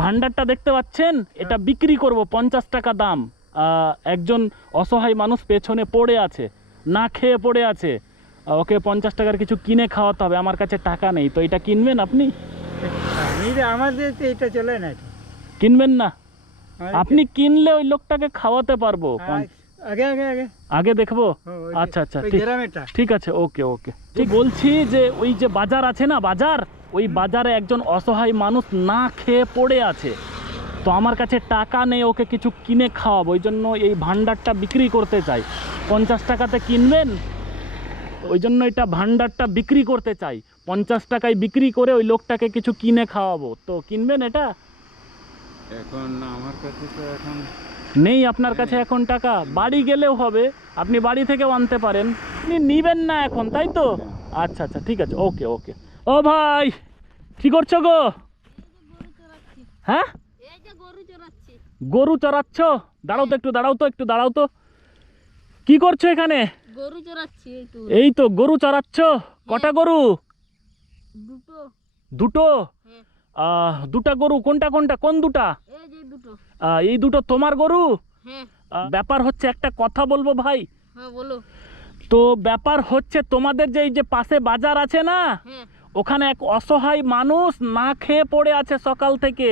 ভান্ডারটা দেখতে পাচ্ছেন, এটা বিক্রি করব 50 টাকা দাম। একজন অসহায় মানুষ পেছনে পড়ে আছে, না খেয়ে পড়ে আছে, ওকে 50 টাকার কিছু কিনে খাওয়াতে হবে। আমার কাছে টাকা নেই, তো এটা কিনবেন আপনি? আমাদের তো এটা চলে না। কিনবেন না? আপনি কিনলে ওই লোকটাকে খাওয়াতে পারবো। আগে আগে আগে আগে দেখবো। আচ্ছা আচ্ছা, ঠিক আছে, ওকে ওকে। ঠিক বলছি যে ওই যে বাজার আছে না, বাজার, ওই বাজারে একজন অসহায় মানুষ না খেয়ে পড়ে আছে, তো আমার কাছে টাকা নেই ওকে কিছু কিনে খাওয়াবো, ওই জন্য এই ভান্ডারটা বিক্রি করতে চাই। 50 টাকাতে কিনবেন? ওই জন্য এটা ভান্ডারটা বিক্রি করতে চাই, 50 টাকায় বিক্রি করে ওই লোকটাকে কিছু কিনে খাওয়াবো। তো কিনবেন এটা? এখন আমার কাছে তো এখন নেই আপনার কাছে এখন টাকা? বাড়ি গেলেও হবে, আপনি বাড়ি থেকেও আনতে পারেন। আপনি নিবেন না এখন, তাই তো? আচ্ছা আচ্ছা, ঠিক আছে, ওকে ওকে। ও ভাই, কি করছো গো? হ্যাঁ, গরু চড়াচ্ছ? দাঁড়াও তো একটু, দাঁড়াও তো একটু, দাঁড়াও তো। কি করছো এখানে? গরু চড়াচ্ছি। এই তো গরু চড়াচ্ছ? কটা গরু? দুটো। দুটো? দুটা গরু? কোনটা কোনটা, কোন দুটা? এই যে দুটো। এই দুটো তোমার গরু? হ্যাঁ। ব্যাপার হচ্ছে, একটা কথা বলবো ভাই। হ্যাঁ বলো। তো ব্যাপার হচ্ছে, তোমাদের যে এই যে পাশে বাজার আছে না, হ্যাঁ। ওখানে এক অসহায় মানুষ না খেয়ে পড়ে আছে সকাল থেকে,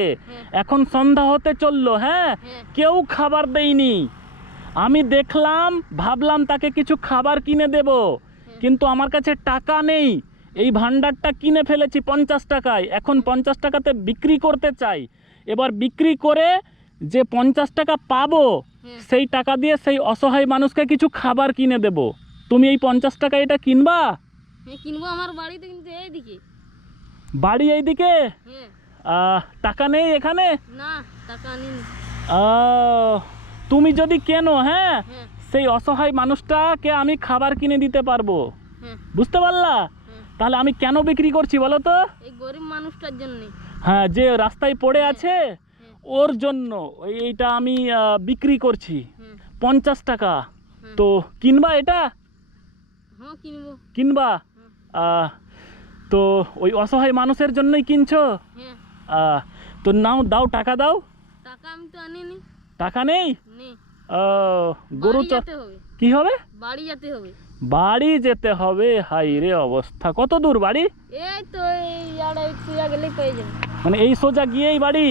এখন সন্ধ্যা হতে চললো। হ্যাঁ, কেউ খাবার দেয়নি। আমি দেখলাম, ভাবলাম তাকে কিছু খাবার কিনে দেব, কিন্তু আমার কাছে টাকা নেই। এই ভান্ডারটা কিনে ফেলেছি 50 টাকায়, এখন 50 টাকাতে বিক্রি করতে চাই। এবার বিক্রি করে যে 50 টাকা পাবো, সেই টাকা দিয়ে সেই অসহায় মানুষকে কিছু খাবার কিনে দেব। তুমি এই 50 টাকা এটা কিনবা? হ্যাঁ কিনবো, আমার বাড়িতে কিন্তু এইদিকে। বাড়ি এইদিকে? হ্যাঁ। টাকা নেই এখানে? না, টাকা নেই। তুমি যদি কেনো, হ্যাঁ, সেই অসহায় মানুষটাকে আমি খাবার কিনে দিতে পারবো। বুঝতে পারলা? তাহলে আমি কেন বিক্রি করছি বলো তো? এই গরিব মানুষটার জন্য। হ্যাঁ, যে রাস্তায় পড়ে আছে ওর জন্য এইটা আমি বিক্রি করছি 50 টাকা। তো কিনবা এটা? হ্যাঁ কিনবো। কিনবা? তো ওই অসহায় মানুষের জন্যই কিনছো? তো নাও, দাও, টাকা দাও। টাকা আমি তো আনিনি। টাকা নেই? গরু কি হবে? বাড়ি যেতে হবে। বাড়ি যেতে হবে? হাই রে অবস্থা। কত দূর বাড়ি? এই তো এই সোজা গেলেই পেয়ে যাবে। মানে এই সোজা গিয়েই বাড়ি?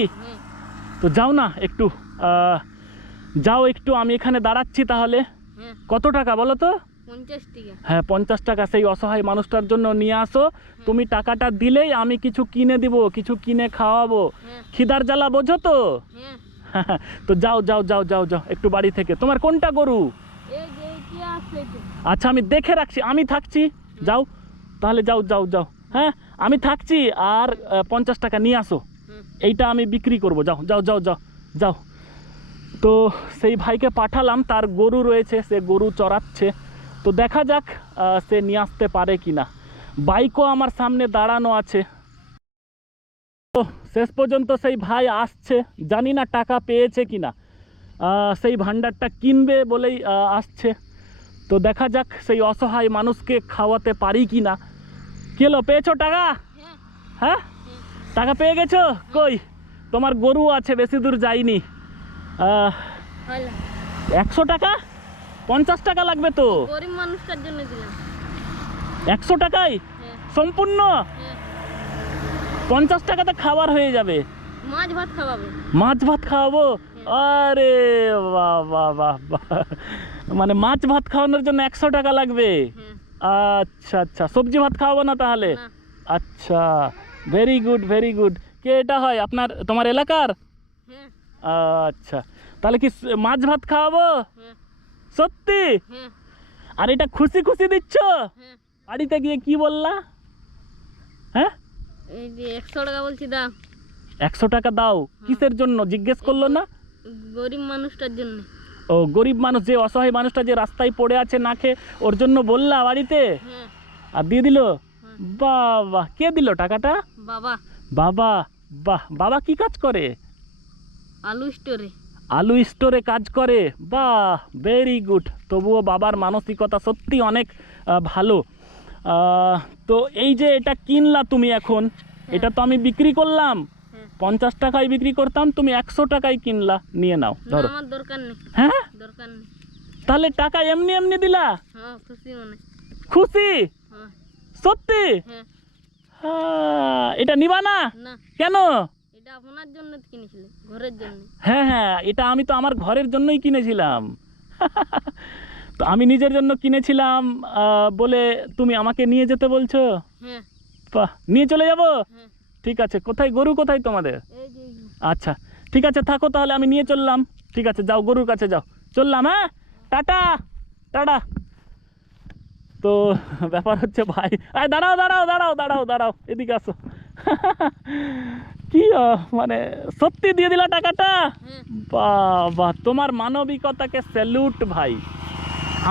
তো যাও না একটু, যাও একটু, আমি এখানে দাঁড়াচ্ছি তাহলে। কত টাকা বলো তো? 50 টাকা। হ্যাঁ 50 টাকা সেই অসহায় মানুষটার জন্য নিয়ে আসো। তুমি টাকাটা দিলেই আমি কিছু কিনে দিব, কিছু কিনে খাওয়াবো। খিদার জ্বালা বোঝো তো? তো যাও যাও যাও যাও যাও একটু বাড়ি থেকে। তোমার কোনটা গরু? আচ্ছা আমি দেখে রাখছি, আমি থাকছি। যাও তাহলে, যাও যাও যাও। হ্যাঁ আমি থাকছি, আর 50 টাকা নিয়ে আসো, এইটা আমি বিক্রি করব। যাও যাও যাও যাও যাও। তো সেই ভাইকে পাঠালাম, তার গরু রয়েছে, সে গরু চড়াচ্ছে। তো দেখা যাক সে নিয়ে আসতে পারে কিনা। বাইকও আমার সামনে দাঁড়ানো আছে। তো শেষ পর্যন্ত সেই ভাই আসছে, জানি না টাকা পেয়েছে কিনা। সেই ভান্ডারটা কিনবে বলেই আসছে। তো দেখা যাক সেই অসহায় মানুষকে খাওয়াতে পারি কিনা। কেলো, পেয়েছো টাকা? হ্যাঁ টাকা পেয়ে গেছো? কই তোমার গরু আছে, বেশি দূর যাইনি। 100 টাকা? 50 টাকা লাগবে তো। গরিব মানুষটার জন্য দিলাম। 100 টাকায় সম্পূর্ণ? 50 টাকাতে খাবার হয়ে যাবে। মাছ ভাত খাওয়াবে? মাছ ভাত খাওয়াবো? আরে বাহ বাহ বাহ বাহ, মানে মাছ ভাত খাওয়ানোর জন্য 100 টাকা লাগবে? আচ্ছা আচ্ছা, সবজি ভাত খাওয়াবো না তাহলে? আচ্ছা, ভেরি গুড ভেরি গুড। কে এটা হয় আপনার, তোমার এলাকার? আচ্ছা, তাহলে কি মাছ ভাত খাওয়াবো? সত্যি? আর এটা খুশি খুশি দিচ্ছ? বাড়িতে গিয়ে কি বললা? হ্যাঁ 100 টাকা বলছি দাও। 100 টাকা দাও? কিসের জন্য জিজ্ঞেস করলো না? গরিব মানুষটার জন্য। ও গরিব মানুষ, যে অসহায় মানুষটা যে রাস্তায় পড়ে আছে না খেয়ে, ওর জন্য বললা বাড়িতে? আর দিয়ে দিল? বাবা, কে দিল টাকাটা? বাবা। বাবা? বাহ, বাবা কি কাজ করে? আলু স্টোরে। আলু স্টোরে কাজ করে? বাহ, ভেরি গুড। তবুও বাবার মানসিকতা সত্যি অনেক ভালো। তো এই যে এটা কিনলা তুমি এখন, এটা তো আমি বিক্রি করলাম, 50 টাকায় বিক্রি করতাম, তুমি 100 টাকায় কিনলা, নিয়ে নাও না ধরো। আমার দরকার নেই, হ্যাঁ, দরকার নেই। তাহলে টাকা এমনি এমনি দিলা? হ্যাঁ খুশি মনে। খুশি? হ্যাঁ সত্যি? হ্যাঁ। এটা নিবা না? না কেন? এটা আপনার জন্য কিনেছিলে, ঘরের জন্য। হ্যাঁ হ্যাঁ, এটা আমি তো আমার ঘরের জন্যই কিনেছিলাম। তো আমি নিজের জন্য কিনেছিলাম বলে তুমি আমাকে নিয়ে যেতে বলছো? হ্যাঁ বাহ, নিয়ে চলে যাব? হ্যাঁ। ঠিক আছে, কোথায় গরু কোথায় তোমাদের? এই যে এই যে। আচ্ছা ঠিক আছে, থাকো তাহলে, আমি নিয়ে চললাম। ঠিক আছে, যাও গরুর কাছে যাও, চললাম। হ্যাঁ, টাটা টাটা। তো ব্যাপার হচ্ছে ভাই, আয় দাঁড়াও দাঁড়াও দাঁড়াও দাঁড়াও দাঁড়াও, এদিকে আসো। কি মানে সত্যি দিয়ে দিলা টাকাটা? হ্যাঁ বাবা, তোমার মানবিকতাকে স্যালুট ভাই।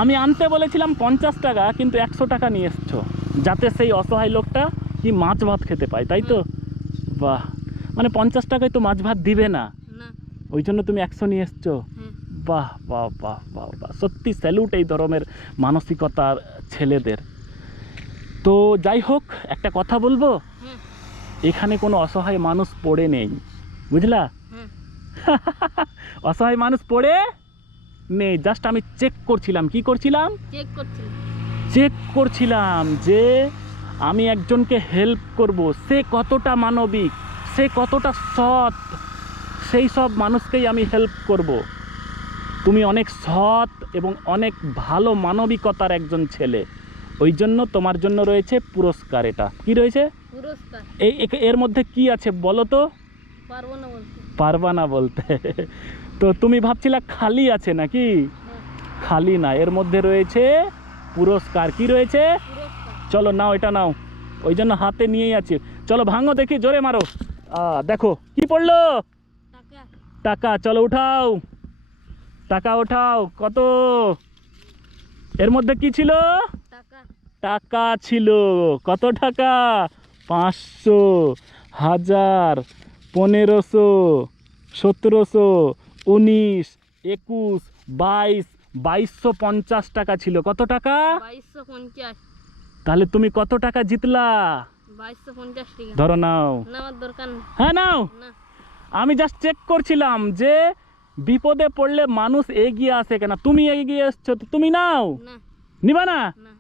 আমি আনতে বলেছিলাম 50 টাকা, কিন্তু 100 টাকা নিয়ে এসছো, যাতে সেই অসহায় লোকটা কি মাছ ভাত খেতে পায়, তাই তো? বাহ, মানে 50 টাকায় তো মাছ ভাত দিবে না, না। ওই জন্য তুমি 100 নিয়ে এসছো। হ্যাঁ বাহ বাহ বাহ বাহ বাহ, সত্যি স্যালুট এই ধরনের মানসিকতার ছেলেদের। তো যাই হোক, একটা কথা বলবো, হ্যাঁ এখানে কোনো অসহায় মানুষ পড়ে নেই, বুঝলা? হ্যাঁ। অসহায় মানুষ পড়ে নেই, জাস্ট আমি চেক করছিলাম। কি করছিলাম? চেক করছিল। চেক করছিলাম যে আমি একজনকে হেল্প করব, সে কতটা মানবিক, সে কতটা সৎ, সেই সব মানুষকেই আমি হেল্প করব। তুমি অনেক সৎ এবং অনেক ভালো মানবিকতার একজন ছেলে, ওই জন্য তোমার জন্য রয়েছে পুরস্কার। এটা কি রয়েছে? পুরস্কার। এর মধ্যে কি আছে বলো তো? পারবো না বলতে। পারবা না বলতে? তো তুমি ভাবছিলা খালি আছে নাকি? হ্যাঁ খালি না, এর মধ্যে রয়েছে পুরস্কার। কি রয়েছে? পুরস্কার। চলো নাও, এটা নাও, ওই জন্য হাতে নিয়েই আছি। চলো ভাঙো দেখি, জোরে মারো। দেখো কি পড়লো? টাকা। টাকা। চলো উঠাও, টাকা উঠাও। কত? এর মধ্যে কি ছিল? টাকা। টাকা ছিল। কত টাকা? 500, 1000, 1500, 1700, 19, 21, 22, 2250 টাকা ছিল। কত টাকা? 2250। তাহলে তুমি কত টাকা জিতলা? 2250 টাকা। ধরো নাও। না আমার দরকার নেই। হ্যাঁ নাও। না আমি জাস্ট চেক করছিলাম যে বিপদে পড়লে মানুষ এগিয়ে আসে কেন, তুমি এগিয়ে এসছো, তো তুমি নাও। না নিবা না? না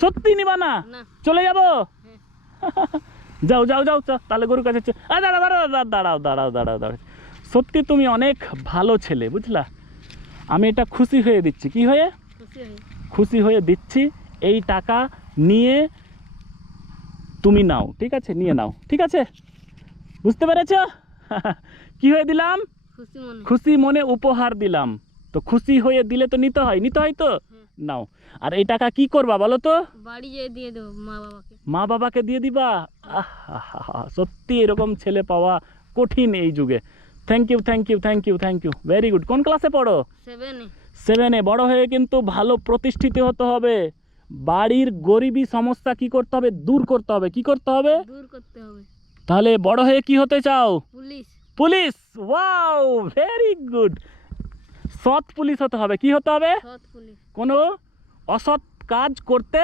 সত্যি নিবা না? না। চলে যাবো? হ্যাঁ যাও যাও যাও, তাহলে গরুর কাছে দাঁড়াও দাঁড়াও দাঁড়াও দাঁড়াও দাঁড়াও দাঁড়াও। সত্যি তুমি অনেক ভালো ছেলে, বুঝলা? আমি এটা খুশি হয়ে দিচ্ছি। কি হয়ে? খুশি হই। খুশি হয়ে দিচ্ছি। এই টাকা নিয়ে তুমি নাও, ঠিক আছে? নিয়ে নাও, ঠিক আছে? বুঝতে পেরেছ? কি হয়ে দিলাম? খুশি মনে। খুশি মনে উপহার দিলাম। তো খুশি হয়ে দিলে তো নিতে হয়, নিতে হয় তো। নাও। আর এই টাকা কি করবা বলো তো? বাড়ি যেয়ে দিয়ে দেবো মা বাবাকে। মা বাবাকে দিয়ে দিবা? সত্যি এরকম ছেলে পাওয়া কঠিন এই যুগে। Thank you thank you thank you thank you, very good. কোন ক্লাসে পড়ো? 7-এ। 7-এ। বড় হয়ে কিন্তু ভালো প্রতিষ্ঠিত হতে হবে। বাড়ির গরিবী সমস্যা কি করতে হবে? দূর করতে হবে। কি করতে হবে? দূর করতে হবে। তাহলে বড় হয়ে কি হতে চাও? Police. Police. Wow, very good. সৎ পুলিশ হতে হবে। কি হতে হবে? সৎ পুলিশ। কোনো অসৎ কাজ করতে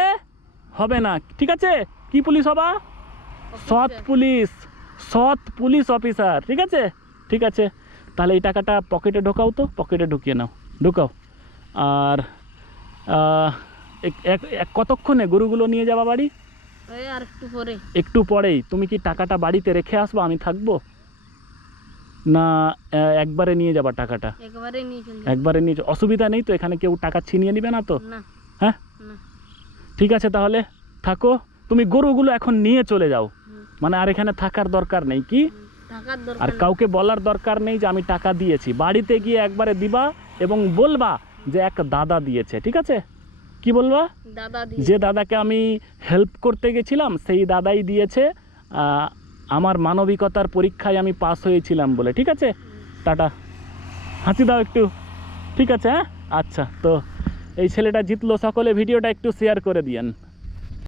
হবে না, ঠিক আছে? কি পুলিশ হবা? সৎ পুলিশ, সৎ পুলিশ অফিসার, ঠিক আছে? ঠিক আছে, তাহলে এই টাকাটা পকেটে ঢোকাও তো, পকেটে ঢুকিয়ে নাও, ঢোকাও। আর কতক্ষণে গরুগুলো নিয়ে যাবা বাড়ি? ওই আর একটু পরে। একটু পরেই। তুমি কি টাকাটা বাড়িতে রেখে আসবো, আমি থাকবো? না একবারে নিয়ে যাবা টাকাটা? একবারে নিয়ে চলে যাবো। একবারে নিয়ে অসুবিধা নেই তো? এখানে কেউ টাকা ছিনিয়ে নিবে না তো? না হ্যাঁ, না। ঠিক আছে, তাহলে থাকো। তুমি গরুগুলো এখন নিয়ে চলে যাও, হুম, মানে আর এখানে থাকার দরকার নেই। কি? টাকার আর দরকার নেই। কাউকে বলার দরকার নেই যে আমি টাকা দিয়েছি। বাড়িতে গিয়ে একবারে দিবা এবং বলবা যে এক দাদা দিয়েছে, ঠিক আছে? কি বলবা? দাদা দিয়ে। যে দাদাকে আমি হেল্প করতে গেছিলাম সেই দাদাই দিয়েছে, আমার মানবিকতার পরীক্ষায় আমি পাস হয়েছিলাম বলে, ঠিক আছে? টাটা, হাসি দাও একটু, ঠিক আছে? হ্যাঁ, আচ্ছা। তো এই ছেলেটা জিতলো, সকলে ভিডিওটা একটু শেয়ার করে দিয়েন।